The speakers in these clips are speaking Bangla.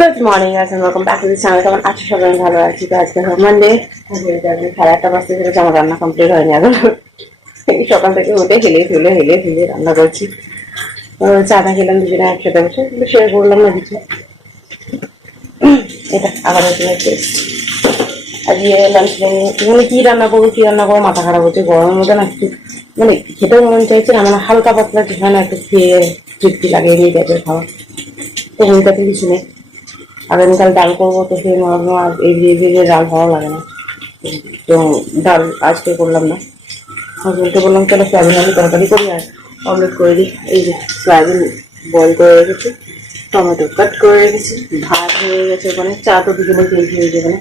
Good morning guys and welcome back to this channel. কেমন আছো সবাই? ভালো আছি। তো আজকে মানডে, সাড়ে 8টা বাজতে থেকে আমার রান্না কমপ্লিট হয়নি এখন। সকাল থেকে উঠে হেলে রান্না করছি। চাটা খেলাম দুজনে একসাথে বসে, কিন্তু শেয়ার করলাম না কিছু। এটা আবার আজকে লাঞ্চ মানে কি রান্না করবো মাথা খারাপ হচ্ছে। গরমের মধ্যে না একটু মানে খেতেও মন চাইছে না, মানে হালকা পাতলা কিছু না, একটু খেয়ে তৃপ্তি লাগে এই টাইপের খাওয়া। তো মনটাতে কিছু নেই। আগামীকাল ডাল করবো, তো সেই এই ডাল ভালো লাগে না, তো ডাল আজকে করলাম না। হাজবেন্ডকে বললাম চলো সয়াবিন আলু তরকারি করি আর অমলেট করে দিই। এই যে সয়াবিন বয়েল করে রেখেছি, টমেটো কাট করে রেখেছি, ভাত হয়ে গেছে ওখানে, চা তো দুজনে খেয়েছি। হয়ে যাবে,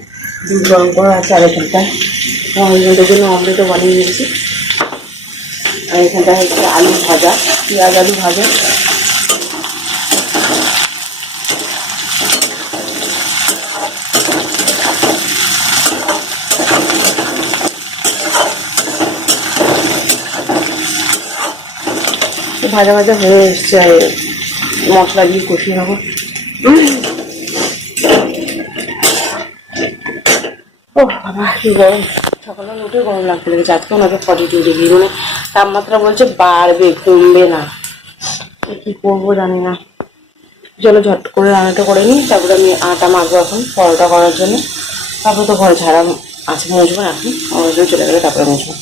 দুধ গরম করা আছে আর এখানটা হাজবেন্ডের জন্য অমলেটও বানিয়ে দিয়েছি। আর এখানটা হচ্ছে আলু ভাজা, পেঁয়াজ আলু ভাজা। ভাজা ভাজা হয়ে এসছে, আর মশলা দিয়ে কষিয়ে নেবো। ও বাবা কি গরম, সকালে উঠে গরম লাগতে লেগেছে। আজকে ওনাকে 42 ডিগ্রি, মানে তাপমাত্রা বলছে বাড়বে, কমবে না। কি করবো জানি না। চলো ঝট করে রান্নাটা করে নিই, তারপরে আমি আটা মাখবো এখন পরোটা করার জন্য। তারপরে তো ঘর ঝাড়া আছে, মুছবো না এখন, অনেক চলে গেলে তারপরে মুছবো।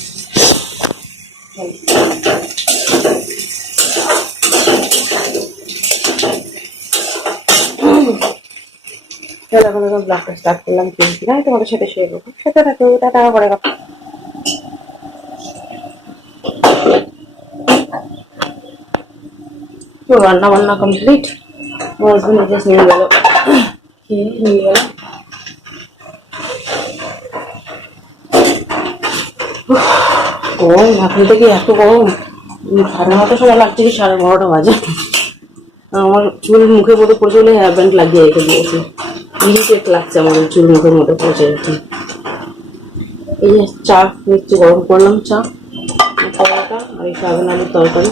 এখন ব্লগটা স্টার্ট করলাম, কিন্তু না তোমাদের সাথে শেয়ার করবো। সাথে থাকো, টাটা করে কথা। তো রান্না বান্না কমপ্লিট, হাজবেন্ড জাস্ট নিয়ে গেল, খেয়ে নিয়ে গেল। গরম এখন থেকে এত গরম, 9:30টার সময় লাগছে কি 12:30 বাজে। আমার চুল মুখের মধ্যে পড়ে চলে হেয়ার ব্যান্ড লাগিয়ে রেখে দিয়েছে, ইরিটেট লাগছে আমার চুল মুখের মধ্যে পড়ে রেখে। এই যে চা নিচ্ছি, গরম করলাম চা, পরোটা আর এই সয়াবিন আলুর তরকারি।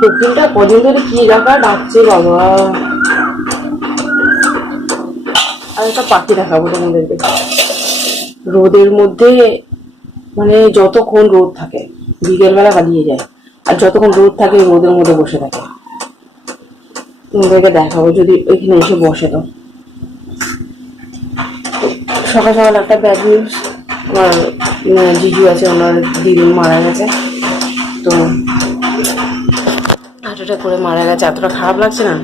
টিফিনটা কদিন ধরে কি রাখা ডাকছে বাবা। আর একটা পাখি দেখাবো তোমাদেরকে, রোদের মধ্যে, মানে যতক্ষণ রোদ থাকে বিকেলবেলা পালিয়ে যায়, আর যতক্ষণ রোদ থাকে রোদের মধ্যে বসে থাকে। তোমাদেরকে দেখাবো যদি ওইখানে এসে বসে। তো সকাল সকাল একটা ব্যাড নিউজ, আমার জিজু আছে, ওনার দিদিন মারা গেছে। তো হার্ট অ্যাটাক করে মারা গেছে। এতটা খারাপ লাগছে না।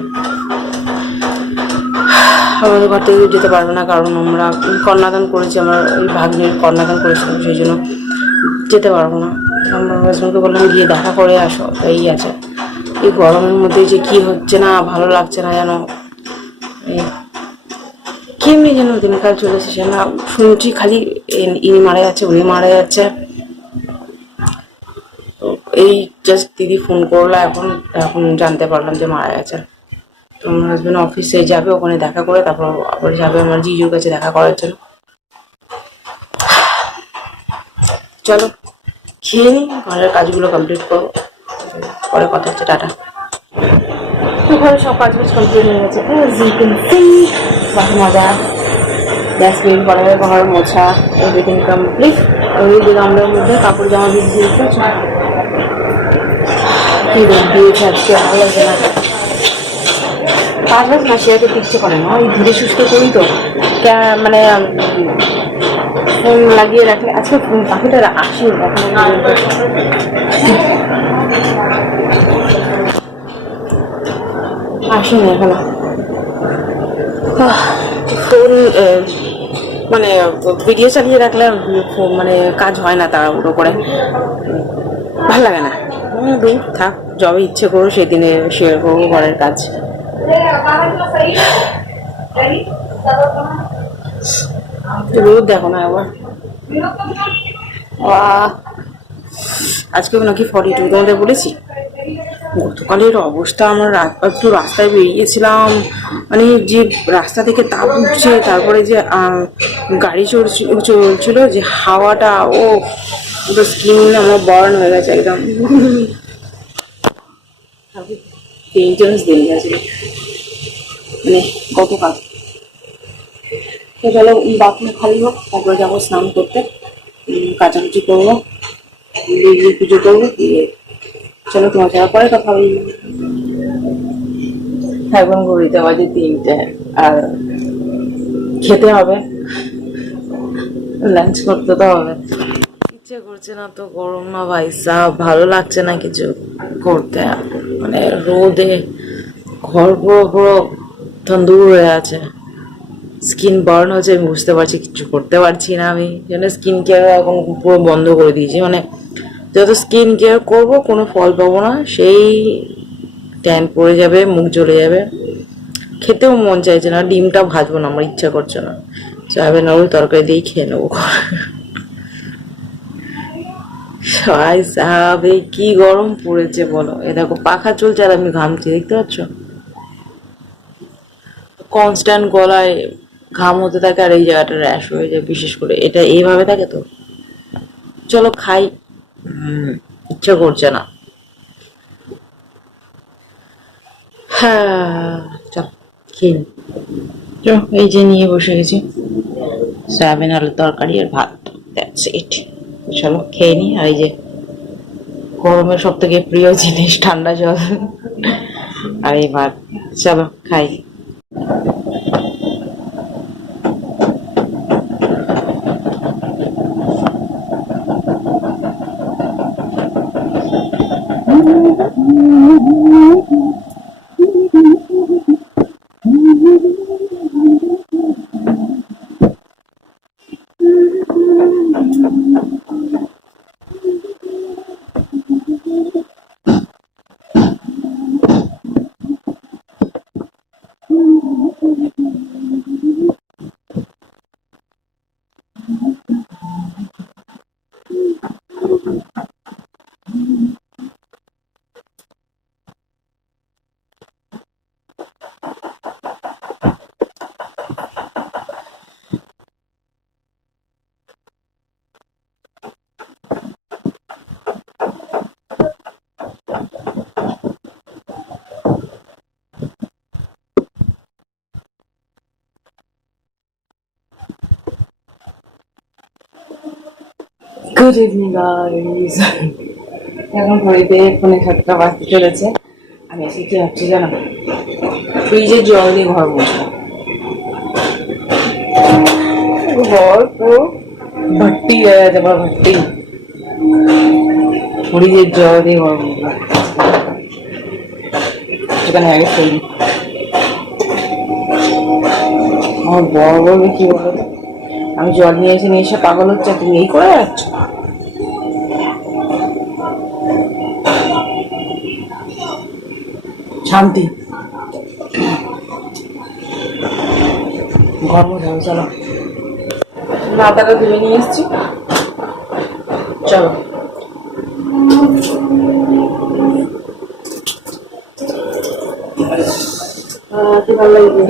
আমাদের ঘর থেকে যেতে পারবে না, কারণ আমরা কন্যাদান করেছি, আমার ওই ভাগ্নের কন্যাদান করেছিলাম, সেই জন্য যেতে পারবো না। আমার হাজবেন্ডকে বললাম গিয়ে দেখা করে আসো, এই আছে। এই গরমের মধ্যে যে কি হচ্ছে না, ভালো লাগছে না যেন, কেমনি যেন দিনকাল চলে এসেছে না। শুনছি খালি ইনি মারা যাচ্ছে, উনি মারা যাচ্ছে। এই জাস্ট দিদি ফোন করলো এখন জানতে পারলাম যে মারা গেছে। তো আমার হাজবেন্ড অফিসে যাবে, ওখানে দেখা করে তারপর আবার যাবে আমার জিজুর কাছে দেখা করার জন্য। চলো খেয়ে নিই, ঘরের কাজগুলো কমপ্লিট করবো, পরে কথা হচ্ছে, টাটা। ঘরে সব কাজ কমপ্লিট হয়ে গেছে, বাকি মজা। গ্যাস ক্লিন করা, ঘর মোছা, এভরিথিং কমপ্লিট। ওই যে গামলার মধ্যে কাপড় জামা দিয়ে দিয়েছে, কি রোদ দিয়েছে আজকে, ভালো লাগছে না। 5 মাস মাসিয়াকে ইচ্ছে করে না, ওই ধীরে সুস্থ করি তো, মানে ফোন লাগিয়ে রাখলে। আজকে পাখিটা আসি আসেনি এখনো। ফোন মানে ভিডিও চালিয়ে রাখলে মানে কাজ হয় না, তাড়াহুড়ো করে ভাল লাগে না। দূর থাক, যবে ইচ্ছে করো সেদিনে শেয়ার করবো ঘরের কাজ। রোদ দেখো না আবার, আজকেও নাকি 42, তোমাদের বলেছি। গতকালের অবস্থা, আমরা একটু রাস্তায় বেরিয়েছিলাম, মানে যে রাস্তা থেকে তাপ উঠছে, তারপরে যে গাড়ি চলছিল, যে হাওয়াটা, ও পুরো স্কিন আমার বার্ন হয়ে গেছে একদম। ডেঞ্জারাস দিন গেছে মানে গতকাল। তো চলো বাথরুম খালি হোক, তারপরে যাবো স্নান করতে, কাচাকুচি করবো, দেবী পুজো করবো, দিয়ে চলো তোমার সাথে পরে কথা বলি। এখন ঘড়িতে বাজে 3টে, আর খেতে হবে, লাঞ্চ করতে তো হবে। ইচ্ছে করছে না তো, গরম না ভাই সাহ, ভালো লাগছে না কিছু করতে, মানে রোদে ঘর পুরো পুরো তন্দুর হয়ে আছে, স্কিন বার্ন হচ্ছে, আমি বুঝতে পারছি, কিছু করতে পারছি না। আমি জন্য স্কিন কেয়ার এখন পুরো বন্ধ করে দিয়েছি, মানে যত স্কিন কেয়ার করবো কোনো ফল পাবো না, সেই ট্যান পড়ে যাবে, মুখ জ্বলে যাবে, খেতেও মন চাইছে না, ডিমটা ভাজবো না, আমার ইচ্ছা করছে না, সয়াবিন আলু তরকারি দিয়েই খেয়ে নেবো। ভাই সাহেব এই কি গরম পড়েছে বলো, এ দেখো পাখা চলছে আর আমি ঘামছি, দেখতে পাচ্ছ, কনস্ট্যান্ট গলায় ঘাম হতে থাকে, আর এই জায়গাটা র্যাশ হয়ে যায়, বিশেষ করে এটা এইভাবে থাকে তো। চলো খাই, ইচ্ছা করছে না। হ্যাঁ চল খেয়ে নি। এই যে নিয়ে বসে গেছি সয়াবিন আলুর তরকারি আর ভাত, দ্যাটস ইট। চলো খেয়ে নি। আর এই যে গরমের সব থেকে প্রিয় জিনিস ঠান্ডা জল আর এই ভাত, চলো খাই। গুড ইভিনিং গাইস, এখন ঘড়িতে 7:30 বাজতে চলেছে। আমি আজকে কি ভাবছি জানো, ফ্রিজের জল দিয়ে ঘর মুছবো, ঘর পুরো ভর্তি হয়ে আছে, আমার ভর্তি, ফ্রিজের জল দিয়ে ঘর মুছবো, সেখানে আগে ফেলি। আমার বড় বলবে কি বলো তো, আমি জল নিয়ে এসে পাগল হচ্ছে, তুমি এই করে যাচ্ছ। শান্তি, ঘর মোছাবো, চলো মাথাটা ধুয়ে নিয়ে এসছি, চলো। কি ভালো লাগবে,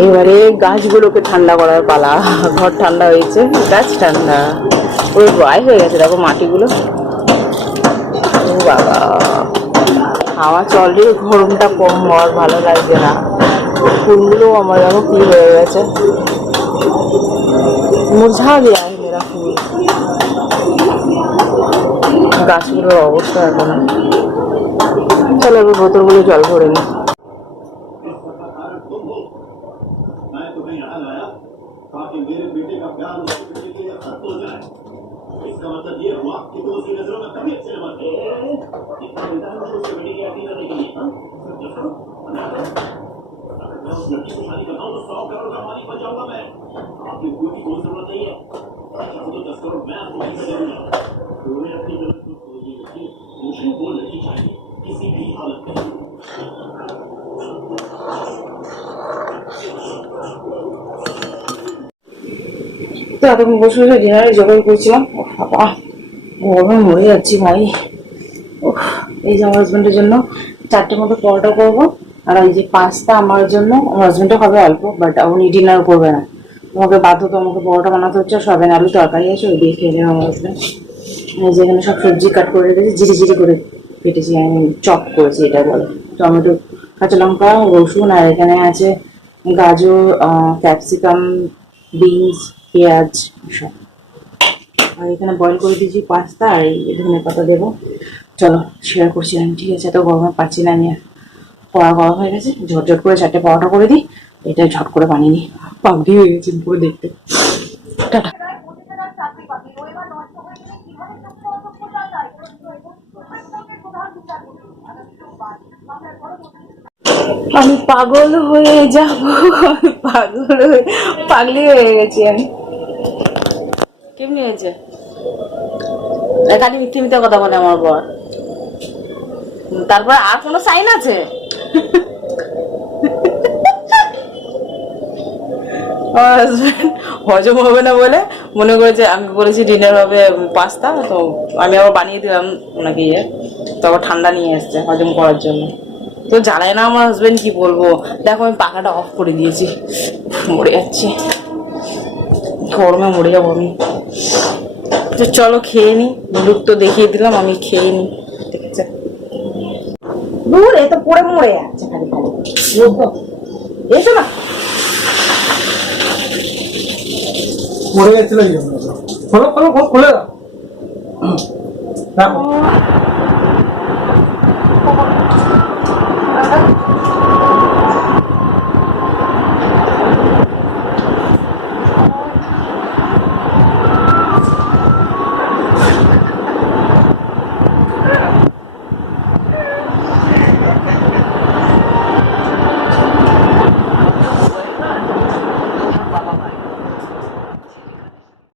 এবারে গাছগুলোকে ঠান্ডা করার পালা। ঘর ঠান্ডা হয়েছে, গাছ ঠান্ডা, পুরো ড্রাই হয়ে গেছে, দেখো মাটিগুলো বাবা, আমার চলে গরমটা কম হওয়ার ভালো লাগছে না। ফুলগুলো আমার যেন কি হয়ে গেছে, মুরঝা গিয়া মেরা ফুল। গাছগুলোর অবস্থা এখন। চলো এবার বোতলগুলো জল ভরে নি। তো এতক্ষণ বসে বসে ডিনারে জোগাড় করছিলাম। ও বাবা, গরমে মরে যাচ্ছি ভাই। এই যে আমার হাজবেন্ডের জন্য 4টে মতো পরোটা করবো, আর এই যে পাস্তা আমার জন্য। আমার হাজবেন্ডও খাবে অল্প, বাট উনি ডিনার করবে না। তোমাকে বাধ্য তো আমাকে পরোটা বানাতে হচ্ছে। সবেন আলু তরকারি আছে, ওই দিয়ে খেয়ে নেবে আমার হাজবেন্ড। যেখানে সব সবজি কাট করে রেখেছি, জিরি জিরি করে কেটেছি, আমি চপ করেছি এটা বলে। টমেটো, কাঁচা লঙ্কা, রসুন, আর এখানে আছে গাজর, ক্যাপসিকাম, বিনস, পেঁয়াজ সব। আর এখানে বয়েল করে দিয়েছি পাস্তা, আর এই ধনে পাতা দেবো। চলো শেয়ার করছি আমি, ঠিক আছে? এত গরমে পাচ্ছি না আমি আর। কড়া গরম হয়ে গেছে, ঝটঝট করে 4টে পরোটা করে দিই। এটা ঝট করে বানিয়ে নিই। পাগড়ি হয়ে গেছে পুরো দেখতে। টাটা। আমি পাগল হয়ে যাব, পাগলি হয়ে গেছি আমি। কেমনি হয়েছে? এখানে মিথ্যে মিথ্যে কথা বলে আমার বর। তারপর আর কোনো সাইন আছে? হজম হবে না বলে মনে করেছে, আমি বলেছি ডিনার হবে পাস্তা, তো আমি আবার বানিয়ে দিলাম ওনাকে। তো আবার ঠান্ডা নিয়ে এসছে হজম করার জন্য। তো জানাই না আমার হাজবেন্ড, কি বলবো। দেখো আমি পাখাটা অফ করে দিয়েছি, মরে যাচ্ছি গরমে, মরে যাবো আমি। তো চলো খেয়ে নি, লুক তো দেখিয়ে দিলাম, আমি খেয়ে নি, ঠিক আছে? দূর এ তো পড়ে মরে যাচ্ছে খালি খালি। এসো না, মরে যাচ্ছিল। খোলো খোলো, খুলে দাও।